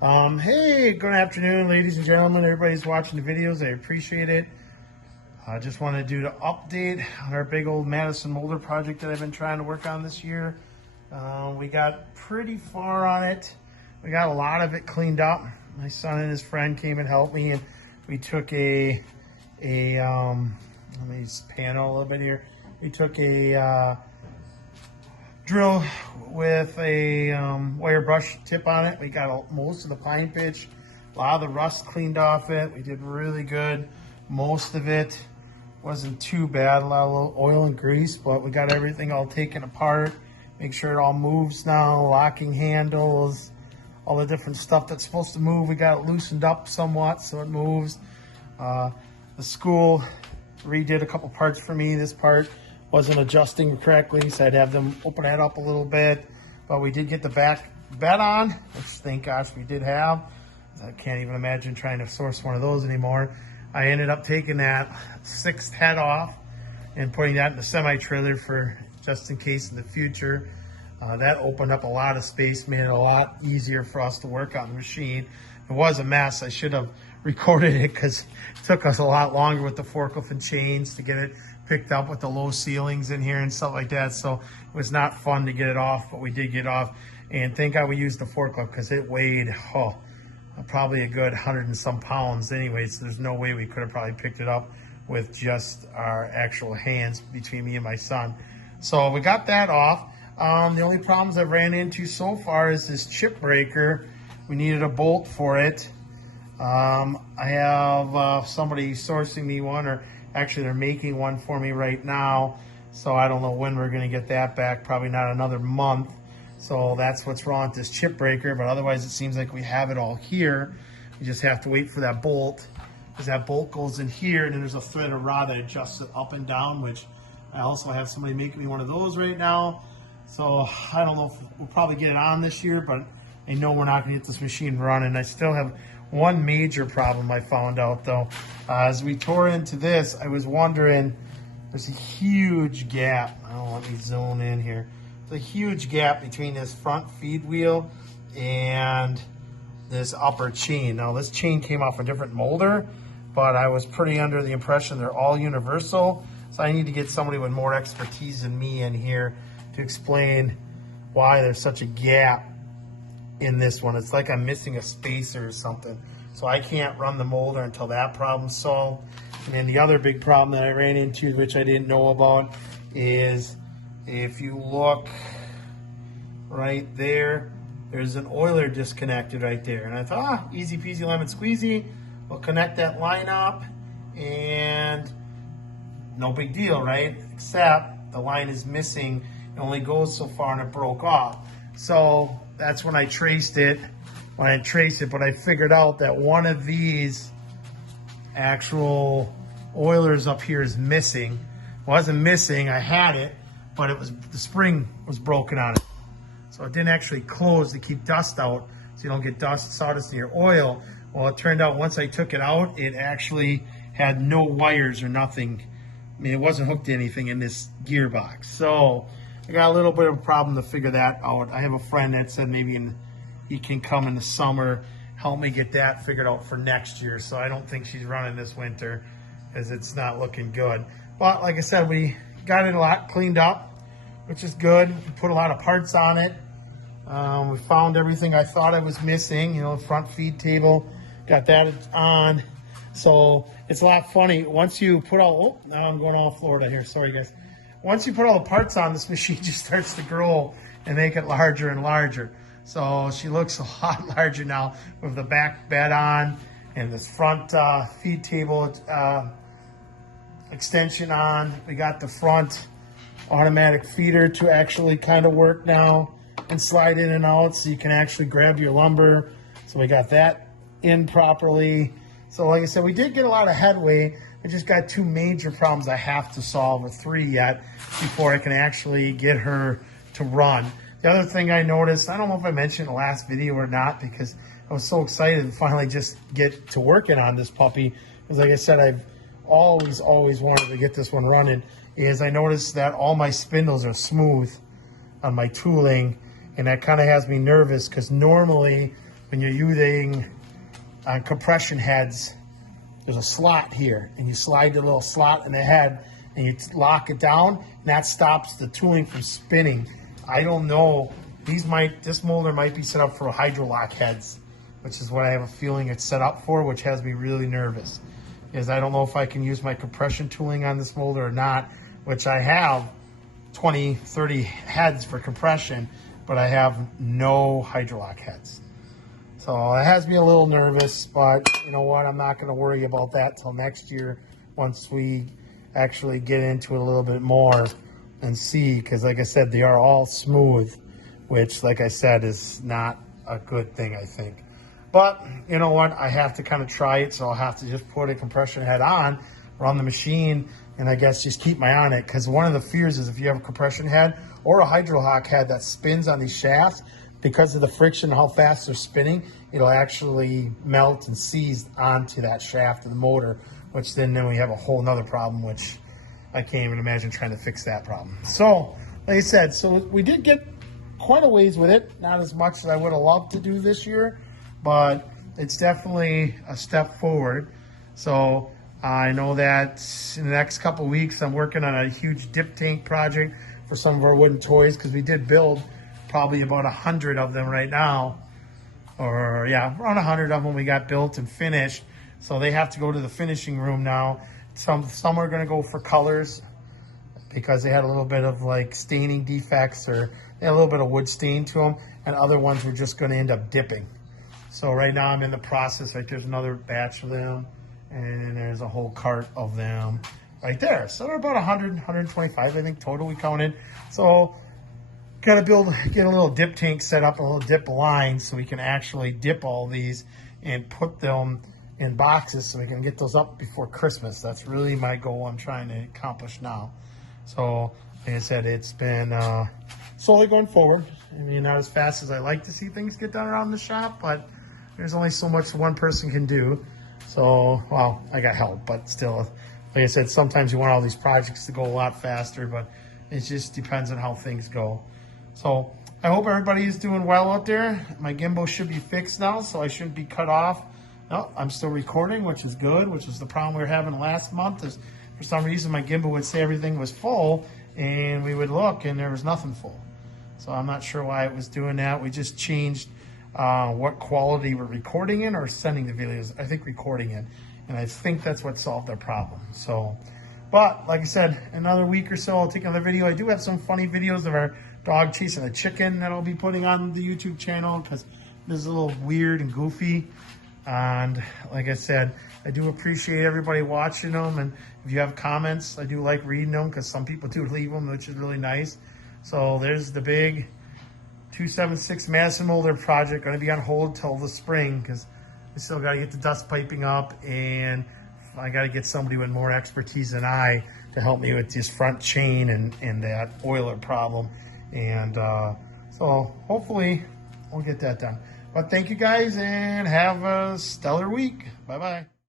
Hey, good afternoon, ladies and gentlemen. Everybody's watching the videos. I appreciate it. I just wanted to do the update on our big old Mattison Moulder project that I've been trying to work on this year. We got pretty far on it. We got a lot of it cleaned up. My son and his friend came and helped me, and we took let me just pan out a little bit here. We took a drill with a wire brush tip on it. We got most of the pine pitch, a lot of the rust cleaned off it. We did really good. Most of it wasn't too bad, a lot of little oil and grease, but we got everything all taken apart. Make sure it all moves now, locking handles, all the different stuff that's supposed to move. We got it loosened up somewhat so it moves. The school redid a couple parts for me. This part wasn't adjusting correctly, so I'd have them open that up a little bit. But we did get the back bed on, which thank gosh we did have. I can't even imagine trying to source one of those anymore. I ended up taking that 6th head off and putting that in the semi-trailer for just in case in the future. That opened up a lot of space, made it a lot easier for us to work on the machine. It was a mess. I should have recorded it because it took us a lot longer with the forklift and chains to get it picked up with the low ceilings in here and stuff like that. So it was not fun to get it off, but we did get off. And thank God we used the forklift because it weighed probably a good 100 and some pounds anyway. So there's no way we could have probably picked it up with just our actual hands between me and my son. So we got that off. The only problems I've ran into so far is this chip breaker. We needed a bolt for it. I have somebody sourcing me one, or actually they're making one for me right now. So I don't know when we're going to get that back, probably not another month. So that's what's wrong with this chip breaker, but otherwise it seems like we have it all here. You just have to wait for that bolt, because that bolt goes in here, and then there's a thread of rod that adjusts it up and down, which I also have somebody making me one of those right now. So I don't know if we'll probably get it on this year, but I know we're not going to get this machine running. I still have one major problem I found out though. As we tore into this, I was wondering, there's a huge gap. Oh, let me zone in here. There's a huge gap between this front feed wheel and this upper chain. Now this chain came off a different molder, but I was pretty under the impression they're all universal. So I need to get somebody with more expertise than me in here to explain why there's such a gap in this one. It's like I'm missing a spacer or something. So I can't run the molder until that problem's solved. And then the other big problem that I ran into, which I didn't know about, is if you look right there, there's an oiler disconnected right there. And I thought, easy peasy lemon squeezy. We'll connect that line up and no big deal, right? Except the line is missing. It only goes so far and it broke off. So that's when I traced it. But I figured out that one of these actual oilers up here is missing. It wasn't missing, I had it, but the spring was broken on it. So it didn't actually close to keep dust out, so you don't get dust, sawdust in your oil. Well, it turned out once I took it out, it actually had no wires or nothing. I mean, it wasn't hooked to anything in this gearbox. So I got a little bit of a problem to figure that out. I have a friend that said maybe he can come in the summer, help me get that figured out for next year. So I don't think she's running this winter because it's not looking good. But like I said, we got it a lot cleaned up, which is good. We put a lot of parts on it. We found everything I thought I was missing. You know, the front feed table, got that on. So it's a lot funny. Once you put all, now I'm going all Florida here. Sorry, guys. Once you put all the parts on, this machine just starts to grow and make it larger and larger. So she looks a lot larger now with the back bed on and this front feed table extension on. We got the front automatic feeder to actually kind of work now and slide in and out so you can actually grab your lumber. So we got that in properly. So like I said, we did get a lot of headway. I just got 2 major problems I have to solve, or 3 yet, before I can actually get her to run. The other thing I noticed, I don't know if I mentioned in the last video or not, because I was so excited to finally just get to working on this puppy. Because like I said, I've always wanted to get this one running, is I noticed that all my spindles are smooth on my tooling, and that kind of has me nervous because normally when you're using compression heads, there's a slot here, and you slide the little slot in the head, and you lock it down, and that stops the tooling from spinning. I don't know. This molder might be set up for hydrolock heads, which is what I have a feeling it's set up for, which has me really nervous. Is I don't know if I can use my compression tooling on this molder or not, which I have 20, 30 heads for compression, but I have no hydrolock heads. So it has me a little nervous, but you know what? I'm not going to worry about that till next year once we actually get into it a little bit more and see, because like I said, they are all smooth, which like I said is not a good thing, I think. But you know what? I have to kind of try it, so I'll have to just put a compression head on, run the machine, and I guess just keep my eye on it, because one of the fears is if you have a compression head or a hydrohawk head that spins on these shafts, because of the friction, how fast they're spinning, it'll actually melt and seize onto that shaft of the motor, which then we have a whole nother problem, which I can't even imagine trying to fix that problem. So, like I said, so we did get quite a ways with it. Not as much as I would have loved to do this year, but it's definitely a step forward. So I know that in the next couple of weeks, I'm working on a huge dip tank project for some of our wooden toys, because we did build probably about 100 of them right now. Or yeah, around 100 of them we got built and finished. So they have to go to the finishing room now. Some are going to go for colors because they had a little bit of like staining defects, or they had a little bit of wood stain to them, and other ones were just going to end up dipping. So right now I'm in the process. Right, there's another batch of them, and then there's a whole cart of them right there. So they're about 100, 125, I think total we counted. So got to get a little dip tank set up, a little dip line, so we can actually dip all these and put them in boxes so we can get those up before Christmas. That's really my goal I'm trying to accomplish now. So like I said, it's been slowly going forward. I mean, not as fast as I like to see things get done around the shop, but there's only so much one person can do. So, well, I got help, but still, like I said, sometimes you want all these projects to go a lot faster, but it just depends on how things go. So I hope everybody is doing well out there. My gimbal should be fixed now, so I shouldn't be cut off. No, I'm still recording, which is good, which is the problem we were having last month. Is for some reason my gimbal would say everything was full, and we would look and there was nothing full. So I'm not sure why it was doing that. We just changed what quality we're recording in or sending the videos. I think recording in, and I think that's what solved our problem. So, but like I said, another week or so I'll take another video. I do have some funny videos of our dog chasing a chicken that I'll be putting on the YouTube channel, because this is a little weird and goofy. And like I said, I do appreciate everybody watching them, and if you have comments, I do like reading them, because some people do leave them, which is really nice. So there's the big 276 Mattison Moulder project, going to be on hold till the spring, because we still got to get the dust piping up, and I got to get somebody with more expertise than I to help me with this front chain and that oiler problem. And so hopefully we'll get that done. But thank you guys, and have a stellar week. Bye-bye.